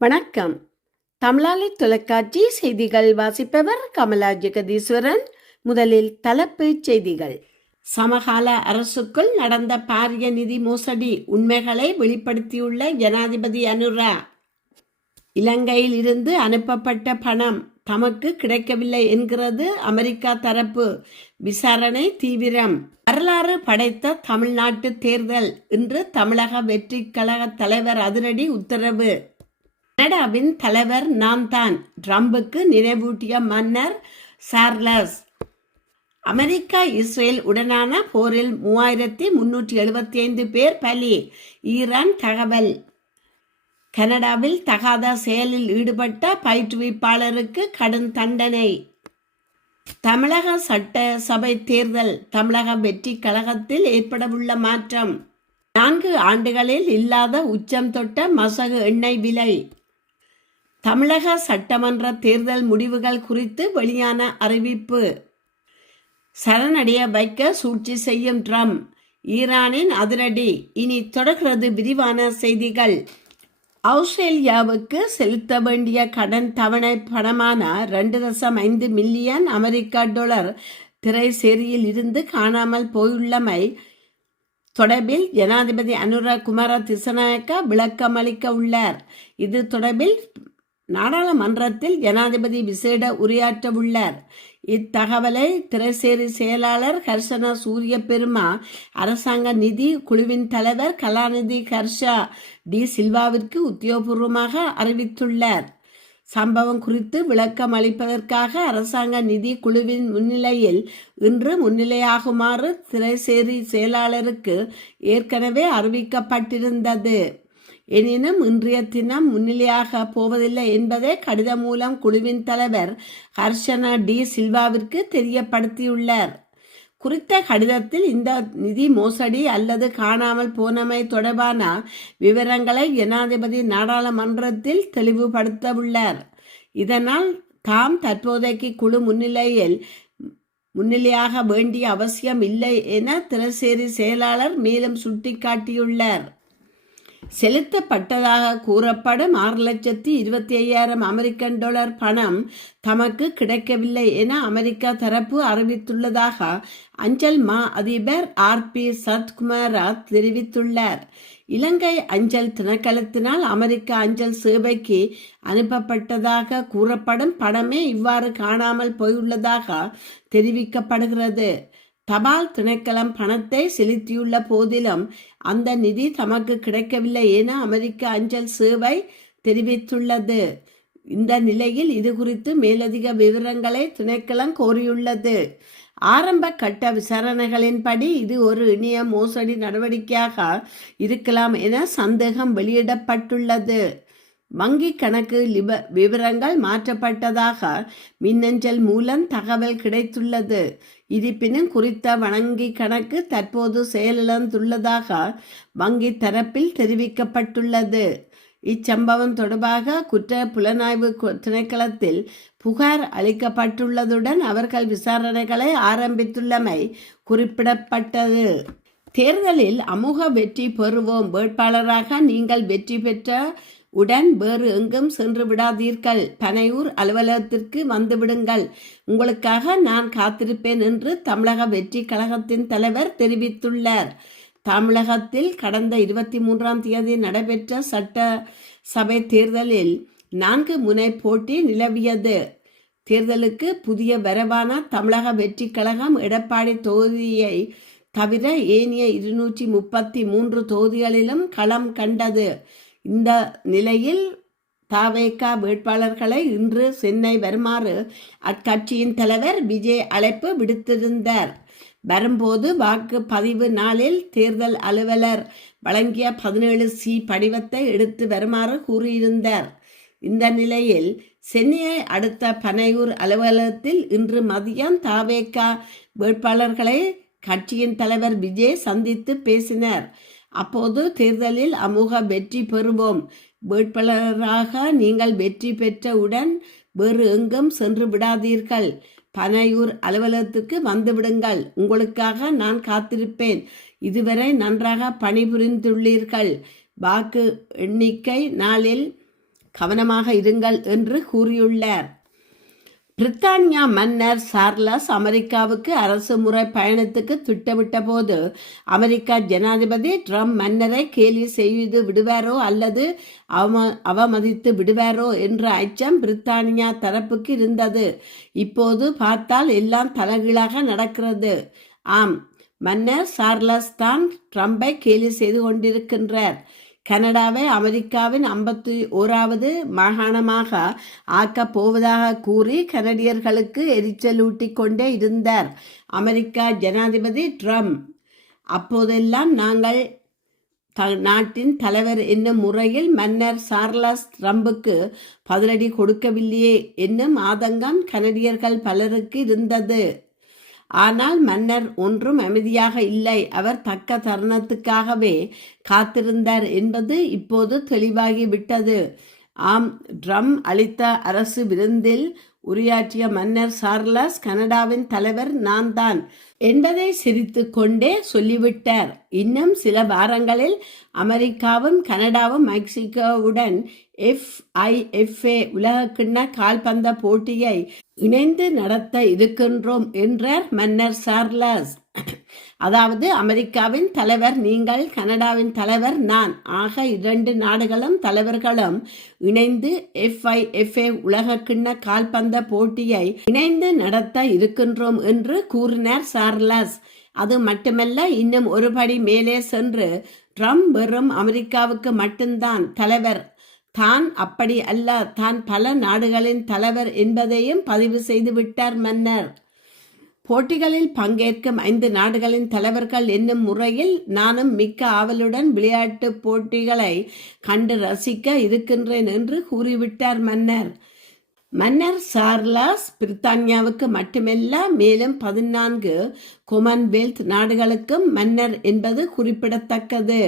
வணக்கம். தமிழாளி தொலைக்காட்சி செய்திகள் வாசிப்பவர் கமலா ஜெகதீஸ்வரன். முதலில் தலைப்புச் செய்திகள். சமகால அரசுக்குள் நடந்த பாரிய நிதி மோசடி உண்மைகளை வெளிப்படுத்தியுள்ள ஜனாதிபதி அனுரா. இலங்கையில் இருந்து அனுப்பப்பட்ட பணம் தமக்கு கிடைக்கவில்லை என்கிறது அமெரிக்கா தரப்பு. விசாரணை தீவிரம். வரலாறு படைத்த தமிழ்நாட்டு தேர்தல் இன்று தமிழக வெற்றி கழக தலைவர் அதிரடி உத்தரவு. கனடாவின் தலைவர் நான் தான், ட்ரம்புக்கு நினைவூட்டிய மன்னர் சார்லஸ். அமெரிக்கா இஸ்ரேல் உடனான போரில் 3375 பேர் பலி, ஈரான் தகவல். கனடாவில் தகாத செயலில் ஈடுபட்ட பயிற்றுவிப்பாளருக்கு கடும் தண்டனை. தமிழக சட்டசபை தேர்தல், தமிழக வெற்றி கழகத்தில் ஏற்படவுள்ள மாற்றம். 4 ஆண்டுகளில் இல்லாத உச்சம் தொட்ட மசகு எண்ணெய் விலை. தமிழக சட்டமன்ற தேர்தல் முடிவுகள் குறித்து வெளியான அறிவிப்பு. சரணடைய வைக்க சூழ்ச்சி செய்யும் ட்ரம்ப், ஈரானின் அதிரடி. இனி தொடர்கிறது விரிவான செய்திகள். ஆஸ்திரேலியாவுக்கு செலுத்த வேண்டிய கடன் தவணை பணமான 2.5 மில்லியன் அமெரிக்க டாலர் திரைசேரியில் இருந்து காணாமல் போயுள்ளமை தொடர்பில் ஜனாதிபதி அனுரா குமார திசநாயக்க விளக்கமளிக்க உள்ளார். இது தொடர்பில் நாடாளுமன்றத்தில் ஜனாதிபதி விசேட உரையாற்ற உள்ளார். இத்தகவலை திரைசேரி செயலாளர் ஹர்ஷனா சூரிய பெருமா அரசாங்க நிதி குழுவின் தலைவர் கலாநிதி ஹர்ஷா டி சில்வாவிற்கு உத்தியோகபூர்வமாக அறிவித்துள்ளார். சம்பவம் குறித்து விளக்கம் அளிப்பதற்காக அரசாங்க நிதி குழுவின் முன்னிலையில் இன்று முன்னிலையாகுமாறு திரைசேரி செயலாளருக்கு ஏற்கனவே அறிவிக்கப்பட்டிருந்தது. எனினும் இன்றைய தினம் முன்னிலையாக போவதில்லை என்பதை கடிதம் மூலம் குழுவின் தலைவர் ஹர்ஷனா டி சில்வாவிற்கு தெரியப்படுத்தியுள்ளார். குறித்த கடிதத்தில் இந்த நிதி மோசடி அல்லது காணாமல் போனமை தொடர்பான விவரங்களை ஜனாதிபதி நாடாளுமன்றத்தில் தெளிவுபடுத்தவுள்ளார். இதனால் தாம் தற்போதைக்கு குழு முன்னிலையாக வேண்டிய அவசியம் இல்லை என திரைசேரி செயலாளர் மேலும் சுட்டிக்காட்டியுள்ளார். செலுத்தப்பட்டதாக கூறப்படும் 6,25,000 அமெரிக்கன் டாலர் பணம் தமக்கு கிடைக்கவில்லை என அமெரிக்கா தரப்பு அறிவித்துள்ளதாக அஞ்சல் மா அதிபர் RP சரத்குமாரா தெரிவித்துள்ளார். இலங்கை அஞ்சல் திணைக்களத்தினால் அமெரிக்க அஞ்சல் சேவைக்கு அனுப்பப்பட்டதாக கூறப்படும் பணமே இவ்வாறு காணாமல் போயுள்ளதாக தெரிவிக்கப்படுகிறது. தபால் திணைக்களம் பணத்தை செலுத்தியுள்ள போதிலும் அந்த நிதி தமக்கு கிடைக்கவில்லை என அமெரிக்க அஞ்சல் சேவை தெரிவித்துள்ளது. இந்த நிலையில் இது குறித்து மேலதிக விவரங்களை திணைக்களம் கோரியுள்ளது. ஆரம்ப கட்ட விசாரணைகளின்படி இது ஒரு இணைய மோசடி நடவடிக்கையாக இருக்கலாம் என சந்தேகம் வெளியிடப்பட்டுள்ளது. வங்கி கணக்கு விவரங்கள் மாற்றப்பட்டதாக மின்னஞ்சல் மூலம் தகவல் கிடைத்துள்ளது. இருப்பினும் குறித்த வங்கி கணக்கு தற்போது செயலிழந்துள்ளதாக வங்கி தரப்பில் தெரிவிக்கப்பட்டுள்ளது. இச்சம்பவம் தொடர்பாக குற்ற புலனாய்வு திணைக்களத்தில் புகார் அளிக்கப்பட்டுள்ளதுடன் அவர்கள் விசாரணைகளை ஆரம்பித்துள்ளமை குறிப்பிடப்பட்டது. தேர்தலில் அமோக வெற்றி பெறுவோம். வேட்பாளராக நீங்கள் வெற்றி பெற்ற உடன் வேறு எங்கும் சென்று விடாதீர்கள். பனையூர் அலுவலகத்திற்கு வந்துவிடுங்கள். உங்களுக்காக நான் காத்திருப்பேன் என்று தமிழக வெற்றி கழகத்தின் தலைவர் தெரிவித்துள்ளார். தமிழகத்தில் கடந்த 23ஆம் தேதி நடைபெற்ற சட்டசபை தேர்தலில் 4 முனை போட்டி நிலவியது. தேர்தலுக்கு புதிய வரவான தமிழக வெற்றி கழகம் எடப்பாடி தொகுதியை தவிர ஏனைய 233 தொகுதிகளிலும் களம் கண்டது. இந்த நிலையில் தவேக வேட்பாளர்களை இன்று சென்னை வருமாறு அக்கட்சியின் தலைவர் விஜய் அழைப்பு விடுத்திருந்தார். வரும்போது வாக்குப்பதிவு நாளில் தேர்தல் அலுவலர் வழங்கிய 17C படிவத்தை எடுத்து வருமாறு கூறியிருந்தார். இந்த நிலையில் சென்னையை அடுத்த பனையூர் அலுவலகத்தில் இன்று மதியம் தவேக வேட்பாளர்களை கட்சியின் தலைவர் விஜய் சந்தித்து பேசினார். அப்போது தேர்தலில் அமோக வெற்றி பெறுவோம். வேட்பாளராக நீங்கள் வெற்றி பெற்றவுடன் வேறு எங்கும் சென்று விடாதீர்கள். பனையூர் அலுவலகத்துக்கு வந்துவிடுங்கள். உங்களுக்காக நான் காத்திருப்பேன். இதுவரை நன்றாக பணிபுரிந்துள்ளீர்கள். வாக்கு எண்ணிக்கை நாளில் கவனமாக இருங்கள் என்று கூறியுள்ளார். பிரித்தானியா மன்னர் சார்லஸ் அமெரிக்காவுக்கு அரசு முறை பயணத்துக்கு திட்டமிட்ட போது அமெரிக்கா ஜனாதிபதி ட்ரம்ப் மன்னரை கேலி செய்து விடுவாரோ அல்லது அவமதித்து விடுவாரோ என்ற அச்சம் பிரித்தானியா தரப்புக்கு இருந்தது. இப்போது பார்த்தால் எல்லாம் தலைகீழாக நடக்கிறது. ஆம், மன்னர் சார்லஸ் தான் ட்ரம்பை கேலி செய்து கொண்டிருக்கின்றார். கனடாவை அமெரிக்காவின் 51வது மாகாணமாக ஆக்கப் போவதாக கூறி கனடியர்களுக்கு எரிச்சலூட்டி கொண்டே இருந்தார் அமெரிக்கா ஜனாதிபதி ட்ரம்ப். அப்போதெல்லாம் நாங்கள் நாட்டின் தலைவர் என்னும் முறையில் மன்னர் சார்லஸ் ட்ரம்புக்கு பதிலடி கொடுக்கவில்லையே என்னும் ஆதங்கம் கனடியர்கள் பலருக்கு இருந்தது. ஆனால் மன்னர் ஒன்றும் அமைதியாக இல்லை. அவர் தக்க தருணத்துக்காகவே காத்திருந்தார் என்பது இப்போது தெளிவாகிவிட்டது. ஆம், ட்ரம்ப் அளித்த அரசு விருந்தில் உரையாற்றிய மன்னர் சார்லஸ் கனடாவின் தலைவர் நான் தான் என்பதை சிரித்து கொண்டே சொல்லிவிட்டார். இன்னும் சில வாரங்களில் அமெரிக்காவும் கனடாவும் மெக்சிகோவுடன் FIFA உலகக்கிண்ண கால்பந்த போட்டியை இணைந்து நடத்த இருக்கின்றோம் என்றார் மன்னர் சார்லஸ். அதாவது அமெரிக்காவின் தலைவர் நீங்கள், கனடாவின் தலைவர் நான். ஆக 2 நாடுகளும் தலைவர்களும் இணைந்து FIFA உலகக்கிண்ண கால்பந்த போட்டியை இணைந்து நடத்த இருக்கின்றோம் என்று கூறினார் சார்லஸ். அது மட்டுமல்ல, இன்னும் ஒருபடி மேலே சென்று ட்ரம்ப் வெறும் அமெரிக்காவுக்கு மட்டும்தான் தலைவர், தான் அப்படி அல்ல, தான் பல நாடுகளின் தலைவர் என்பதையும் பதிவு செய்து விட்டார் மன்னர். போட்டிகளில் பங்கேற்கும் 5 நாடுகளின் தலைவர்கள் என்னும் முறையில் நானும் மிக்க ஆவலுடன் விளையாட்டு போட்டிகளை கண்டு ரசிக்க இருக்கின்றேன் என்று கூறிவிட்டார் மன்னர். மன்னர் சார்லஸ் பிரித்தானியாவுக்கு மட்டுமல்ல, மேலும் 14 காமன்வெல்த் நாடுகளுக்கும் மன்னர் என்பது குறிப்பிடத்தக்கது.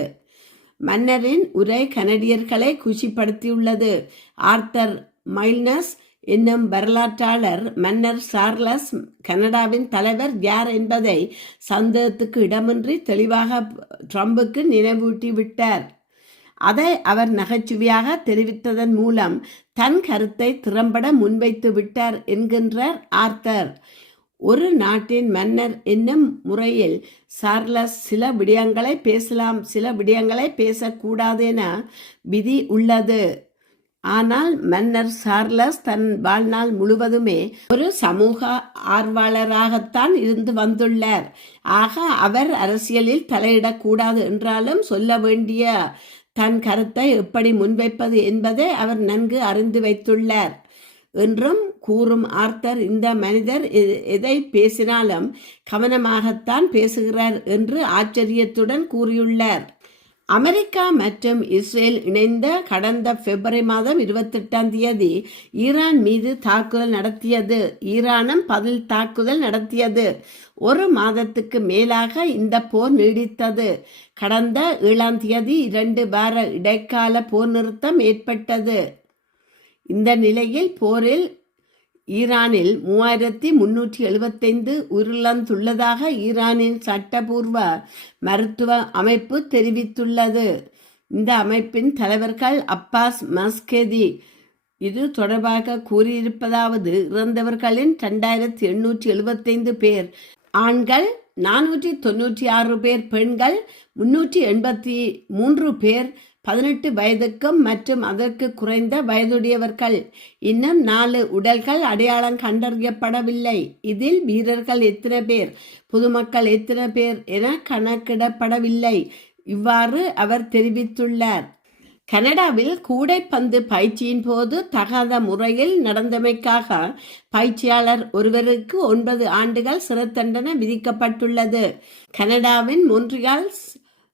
மன்னரின் உரை கனடியர்களை குஷிப்படுத்தியுள்ளது. ஆர்தர் மைல்னஸ் என்னும் வரலாற்றாளர் மன்னர் சார்லஸ் கனடாவின் தலைவர் யார் என்பதை சந்தேகத்துக்கு இடமின்றி தெளிவாக ட்ரம்புக்கு நினைவூட்டி விட்டார். அதை அவர் நகைச்சுவையாக தெரிவித்ததன் மூலம் தன் கருத்தை திறம்பட முன்வைத்து விட்டார் என்கின்றார் ஆர்தர். ஒரு நாட்டின் மன்னர் என்னும் முறையில் சார்லஸ் சில விடயங்களை பேசலாம், சில விடயங்களை பேசக்கூடாது என விதி உள்ளது. ஆனால் மன்னர் சார்லஸ் தன் வாழ்நாள் முழுவதுமே ஒரு சமூக ஆர்வலராகத்தான் இருந்து வந்துள்ளார். ஆக அவர் அரசியலில் தலையிடக்கூடாது என்றாலும் சொல்ல வேண்டிய தன் கருத்தை எப்படி முன்வைப்பது என்பதை அவர் நன்கு அறிந்து வைத்துள்ளார் என்றும் கூறும் ஆர்தர், இந்த மனிதர் எதை பேசினாலும் கவனமாகத்தான் பேசுகிறார் என்று ஆச்சரியத்துடன் கூறியுள்ளார். அமெரிக்கா மற்றும் இஸ்ரேல் இணைந்த கடந்த பிப்ரவரி மாதம் 28 ஈரான் மீது தாக்குதல் நடத்தியது. ஈரானும் பதில் தாக்குதல் நடத்தியது. 1 மாதத்துக்கு மேலாக இந்த போர் நீடித்தது. கடந்த 7 2 வார இடைக்கால போர் நிறுத்தம் ஏற்பட்டது. இந்த நிலையில் போரில் ஈரானில் 3375 உயிரிழந்துள்ளதாக ஈரானின் சட்டபூர்வ மருத்துவ அமைப்பு தெரிவித்துள்ளது. இந்த அமைப்பின் தலைவர்கள் அப்பாஸ் மஸ்கெதி இது தொடர்பாக கூறியிருப்பதாவது, இறந்தவர்களின் 2875 பேர் ஆண்கள், 496 பேர் பெண்கள், 383 பேர் 18 வயதுக்கும் மற்றும் அதற்கு குறைந்த வயதுடையவர்கள். இன்னும் 4 உடல்கள் அடையாளம் கண்டறியப்படவில்லை. இதில் வீரர்கள் எத்தனை பேர், பொதுமக்கள் எத்தனை பேர் என கணக்கிடப்படவில்லை. இவ்வாறு அவர் தெரிவித்துள்ளார். கனடாவில் கூடைப்பந்து பயிற்சியின் போது தகாத முறையில் நடந்தமைக்காக பயிற்சியாளர் ஒருவருக்கு 9 ஆண்டுகள் சிறை தண்டனை விதிக்கப்பட்டுள்ளது. கனடாவின் மொன்றியால்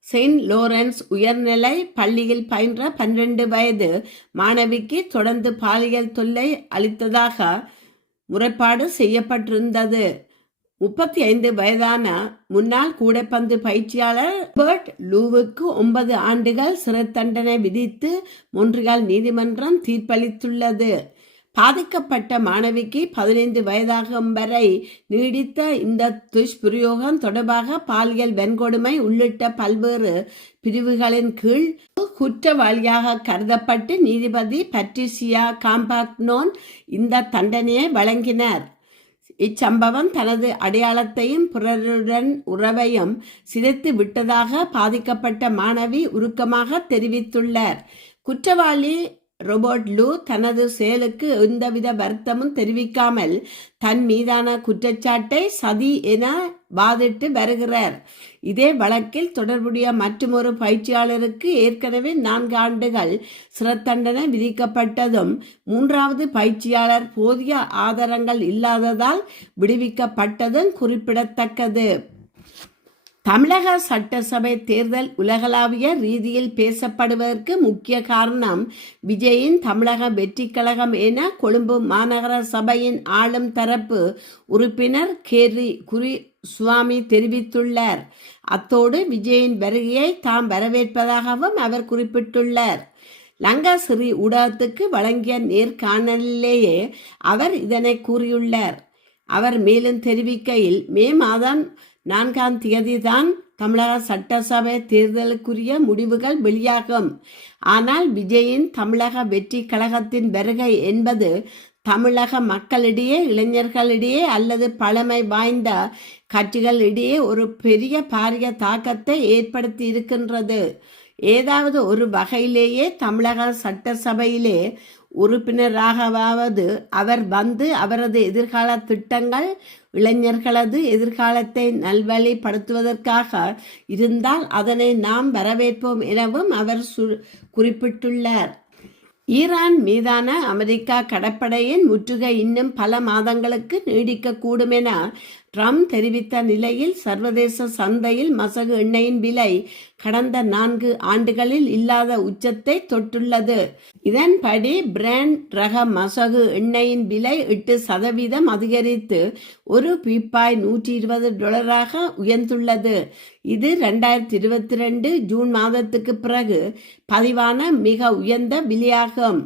செயின்ட் லோரன்ஸ் உயர்நிலை பள்ளியில் பயின்ற 12 வயது மாணவிக்கு தொடர்ந்து பாலியல் தொல்லை அளித்ததாக முறைப்பாடு செய்யப்பட்டிருந்தது. 35 வயதான முன்னாள் கூடைப்பந்து பயிற்சியாளர் ராபர்ட் லூவுக்கு 9 ஆண்டுகள் சிறை தண்டனை விதித்து மொன்றியால் நீதிமன்றம் தீர்ப்பளித்துள்ளது. பாதிக்கப்பட்ட மாணவிக்கு 15 வயதாகும் வரை நீடித்த இந்த துஷ்பிரயோகம் தொடர்பாக பாலியல் வன்கொடுமை உள்ளிட்ட பல்வேறு பிரிவுகளின் கீழ் குற்றவாளியாக கருதப்பட்டு நீதிபதி பட்ரிசியா காம்பாக்னோன் இந்த தண்டனையை வழங்கினார். இச்சம்பவம் தனது அடையாளத்தையும் பிறருடன் உறவையும் சிதைத்து விட்டதாக பாதிக்கப்பட்ட மாணவி உருக்கமாக தெரிவித்துள்ளார். குற்றவாளி ரோபர்ட் லூ தனது செயலுக்கு எந்தவித வருத்தமும் தெரிவிக்காமல் தன் மீதான குற்றச்சாட்டை சதி என வாதிட்டு வருகிறார். இதே வழக்கில் தொடர்புடைய மற்றொரு பயிற்சியாளருக்கு ஏற்கனவே 4 ஆண்டுகள் சிறை தண்டனை விதிக்கப்பட்டதும் 3வது பயிற்சியாளர் போதிய ஆதாரங்கள் இல்லாததால் விடுவிக்கப்பட்டதும் குறிப்பிடத்தக்கது. தமிழக சட்டசபை தேர்தல் உலகளாவிய ரீதியில் பேசப்படுவதற்கு முக்கிய காரணம் விஜயின் தமிழக வெற்றி கழகம் என கொழும்பு மாநகர சபையின் ஆளும் தரப்பு உறுப்பினர் கேரி குரிசுவாமி தெரிவித்துள்ளார். அத்தோடு விஜயின் வருகையை தாம் வரவேற்பதாகவும் அவர் குறிப்பிட்டுள்ளார். லங்காசிறி ஊடகத்துக்கு வழங்கிய நேர்காணலிலேயே அவர் இதனை கூறியுள்ளார். அவர் மேலும் தெரிவிக்கையில், மே மாதம் 4ஆம் தேதிதான் தமிழக சட்டசபை தேர்தலுக்குரிய முடிவுகள் வெளியாகும். ஆனால் விஜயின் தமிழக வெற்றி கழகத்தின் வருகை என்பது தமிழக மக்களிடையே, இளைஞர்களிடையே அல்லது பழமை வாய்ந்த கட்சிகளிடையே ஒரு பாரிய தாக்கத்தை ஏற்படுத்தி இருக்கின்றது. ஏதாவது ஒரு வகையிலேயே தமிழக சட்டசபையிலே உறுப்பினராகவாவது அவர் வந்து அவரது எதிர்கால திட்டங்கள் இளைஞர்களது எதிர்காலத்தை நல்வழிப்படுத்துவதற்காக இருந்தால் அதனை நாம் வரவேற்போம் எனவும் அவர் குறிப்பிட்டுள்ளார். ஈரான் மீதான அமெரிக்கா கடற்படையின் முற்றுகை இன்னும் பல மாதங்களுக்கு நீடிக்கக்கூடும் என ட்ரம்ப் தெரிவித்த நிலையில் சர்வதேச சந்தையில் மசகு எண்ணெயின் விலை கடந்த 4 ஆண்டுகளில் இல்லாத உச்சத்தை தொட்டுள்ளது. இதன்படி பிராண்ட் ரக மசகு எண்ணெயின் விலை 8% அதிகரித்து ஒரு பீப்பாய் $120 உயர்ந்துள்ளது. இது 2022 ஜூன் மாதத்துக்கு பிறகு பதிவான மிக உயர்ந்த விலையாகும்.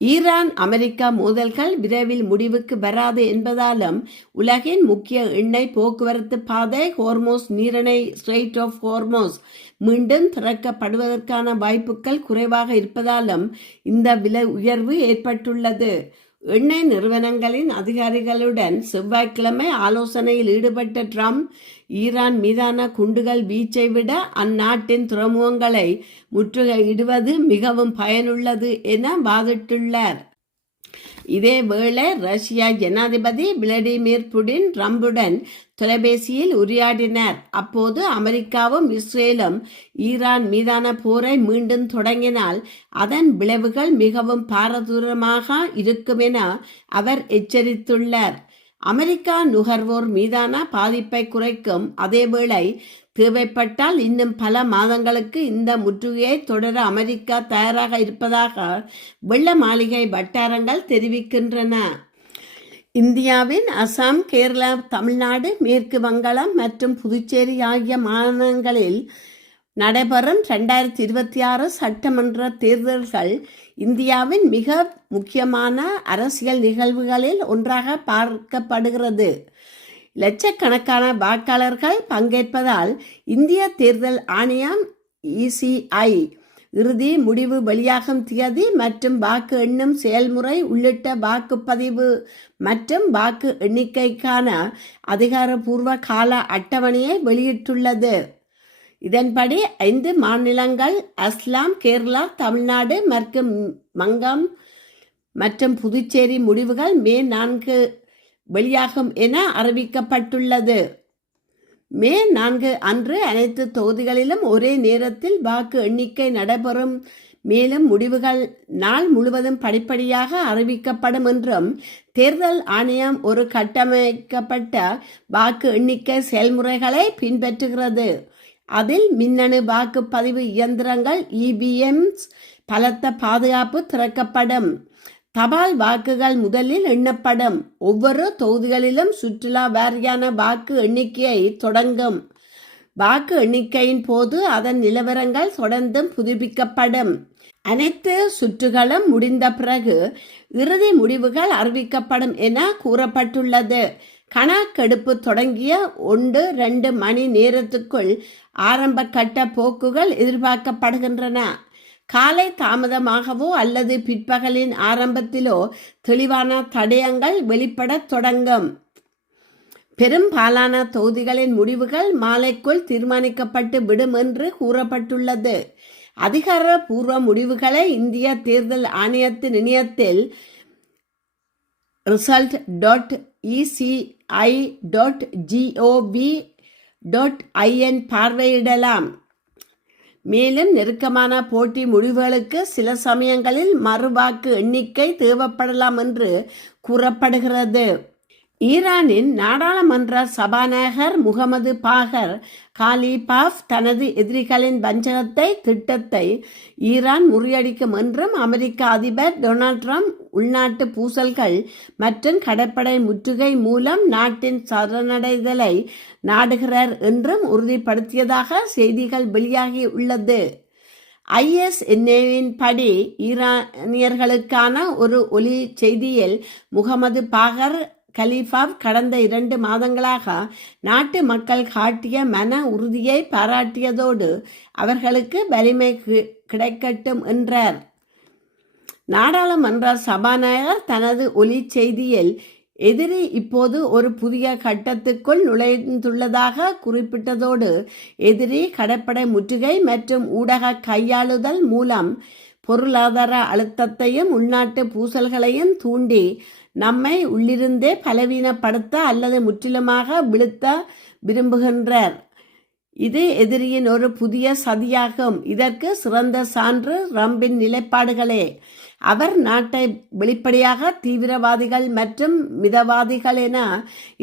ஈரான் அமெரிக்கா மோதல்கள் விரைவில் முடிவுக்கு வராது என்பதாலும் உலகின் முக்கிய எண்ணெய் போக்குவரத்து பாதை ஹோர்மோஸ் நீரிணை ஸ்ட்ரெய்ட் ஆஃப் ஹோர்மோஸ் மீண்டும் திறக்கப்படுவதற்கான வாய்ப்புகள் குறைவாக இருப்பதாலும் இந்த விலை உயர்வு ஏற்பட்டுள்ளது. எண்ணெய் நிறுவனங்களின் அதிகாரிகளுடன் செவ்வாய்க்கிழமை ஆலோசனையில் ஈடுபட்ட ட்ரம்ப் ஈரான் மீதான குண்டுகள் வீச்சை விட அந்நாட்டின் துறைமுகங்களை முற்றுகையிடுவது மிகவும் பயனுள்ளது என வாதிட்டுள்ளார். இதேவேளை ரஷ்யா ஜனாதிபதி விளாடிமிர் புடின் ட்ரம்புடன் தொலைபேசியில் உரையாடினார். அப்போது அமெரிக்காவும் இஸ்ரேலும் ஈரான் மீதான போரை மீண்டும் தொடங்கினால் அதன் விளைவுகள் மிகவும் பாரதூரமாக இருக்கும் என அவர் எச்சரித்துள்ளார். அமெரிக்கா நுகர்வோர் மீதான பாதிப்பை குறைக்கும் அதேவேளை தேவைப்பட்டால் இன்னும் பல மாதங்களுக்கு இந்த முற்றுகையை தொடர அமெரிக்கா தயாராக இருப்பதாக வெள்ளை மாளிகை வட்டாரங்கள் தெரிவிக்கின்றன. இந்தியாவின் அசாம், கேரளா, தமிழ்நாடு, மேற்கு வங்காளம் மற்றும் புதுச்சேரி ஆகிய மாநிலங்களில் நடைபெறும் 2026 சட்டமன்ற தேர்தல்கள் இந்தியாவின் மிக முக்கியமான அரசியல் நிகழ்வுகளில் ஒன்றாக பார்க்கப்படுகிறது. லட்சக்கணக்கான வாக்காளர்கள் பங்கேற்பதால் இந்திய தேர்தல் ஆணையம் ECI இறுதி முடிவு வெளியாகும் தேதி மற்றும் வாக்கு எண்ணும் செயல்முறை உள்ளிட்ட வாக்குப்பதிவு மற்றும் வாக்கு எண்ணிக்கைக்கான அதிகாரப்பூர்வ கால அட்டவணையை வெளியிட்டுள்ளது. இதன்படி 5 மாநிலங்கள் அஸ்ஸாம், கேரளா, தமிழ்நாடு மற்றும் வங்கம் மற்றும் புதுச்சேரி முடிவுகள் மே 4 வெளியாகும் என அறிவிக்கப்பட்டுள்ளது. மே 4 அன்று அனைத்து தொகுதிகளிலும் ஒரே நேரத்தில் வாக்கு எண்ணிக்கை நடைபெறும். மேலும் முடிவுகள் நாள் முழுவதும் படிப்படியாக அறிவிக்கப்படும் என்றும் தேர்தல் ஆணையம் ஒரு கட்டமைக்கப்பட்ட வாக்கு எண்ணிக்கை செயல்முறைகளை பின்பற்றுகிறது. அதில் மின்னணு வாக்குப்பதிவு இயந்திரங்கள் EVMs பலத்த பாதுகாப்பு திறக்கப்படும். தபால் வாக்குகள் முதலில் எண்ணப்படும். ஒவ்வொரு தொகுதிகளிலும் சுற்றுலா வாரியான வாக்கு எண்ணிக்கையை தொடங்கும். வாக்கு எண்ணிக்கையின் போது அதன் நிலவரங்கள் தொடர்ந்தும் புதுப்பிக்கப்படும். அனைத்து சுற்றுகளும் முடிந்த பிறகு இறுதி முடிவுகள் அறிவிக்கப்படும் என கூறப்பட்டுள்ளது. கணக்கெடுப்பு தொடங்கிய 1-2 மணி நேரத்துக்குள் ஆரம்ப கட்ட போக்குகள் எதிர்பார்க்கப்படுகின்றன. காலை தாமதமாகவோ அல்லது பிற்பகலின் ஆரம்பத்திலோ தெளிவான தடயங்கள் வெளிப்படத் தொடங்கும். பெரும்பாலான தொகுதிகளின் முடிவுகள் மாலைக்குள் தீர்மானிக்கப்பட்டு விடும் என்று கூறப்பட்டுள்ளது. அதிகாரப்பூர்வ முடிவுகளை இந்திய தேர்தல் ஆணையத்தின் இணையத்தில் result.eci.gov.in பார்வையிடலாம். மேலும் நெருக்கமான போட்டி முடிவுகளுக்கு சில சமயங்களில் மறுவாக்கு எண்ணிக்கை தேவைப்படலாம் என்று கூறப்படுகிறது. ஈரானின் நாடாளுமன்ற சபாநாயகர் முகமது பாகர் காலிபாஃப் தனது எதிரிகளின் வஞ்சகத்தை திட்டத்தை ஈரான் முறியடிக்கும் என்றும் அமெரிக்க அதிபர் டொனால்ட் ட்ரம்ப் உள்நாட்டு பூசல்கள் மற்றும் கடற்படை முற்றுகை மூலம் நாட்டின் சரணடைதலை நாடுகிறார் என்றும் உறுதிப்படுத்தியதாக செய்திகள் வெளியாகியுள்ளது. ISNAவின் படி ஈரானியர்களுக்கான ஒரு ஒலி செய்தியில் முகமது பாகர் கலிஃபாப் கடந்த 2 மாதங்களாக நாட்டு மக்கள் காட்டிய மன உறுதியை பாராட்டியதோடு அவர்களுக்கு வலிமை கிடைக்கட்டும் என்றார். நாடாளுமன்ற சபாநாயகர் தனது ஒலி செய்தியில் எதிரி இப்போது ஒரு புதிய கட்டத்துக்குள் நுழைந்துள்ளதாக குறிப்பிட்டதோடு எதிரி கடற்படை முற்றுகை மற்றும் ஊடக கையாளுதல் மூலம் பொருளாதார அழுத்தத்தையும் உள்நாட்டு பூசல்களையும் தூண்டி நம்மை உள்ளிருந்தே பலவீனப்படுத்த அல்லது முற்றிலுமாக வீழ்த்த விரும்புகின்றார். இது எதிரியின் ஒரு புதிய சதியாகும். இதற்கு சிறந்த சான்று ட்ரம்பின் நிலைப்பாடுகளே. அவர் நாட்டை வெளிப்படையாக தீவிரவாதிகள் மற்றும் மிதவாதிகள் என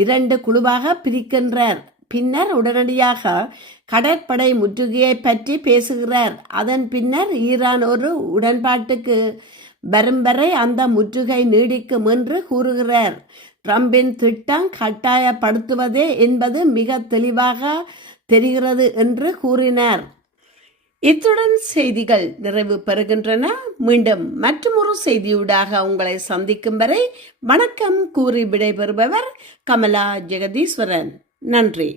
2 குழுவாக பிரிக்கின்றார். பின்னர் உடனடியாக கடற்படை முற்றுகையை பற்றி பேசுகிறார். அதன் பின்னர் ஈரான் ஒரு உடன்பாட்டுக்கு வரும் வரை அந்த முற்றுகை நீடிக்கும் என்று கூறுகிறார். ட்ரம்பின் திட்டம் கட்டாயப்படுத்துவதே என்பது மிக தெளிவாக தெரிகிறது என்று கூறினார். இத்துடன் செய்திகள் நிறைவு பெறுகின்றன. மீண்டும் மற்றொரு செய்தியூடாக உங்களை சந்திக்கும் வரை வணக்கம் கூறி விடைபெறுபவர் கமலா ஜெகதீஸ்வரன். நன்றி.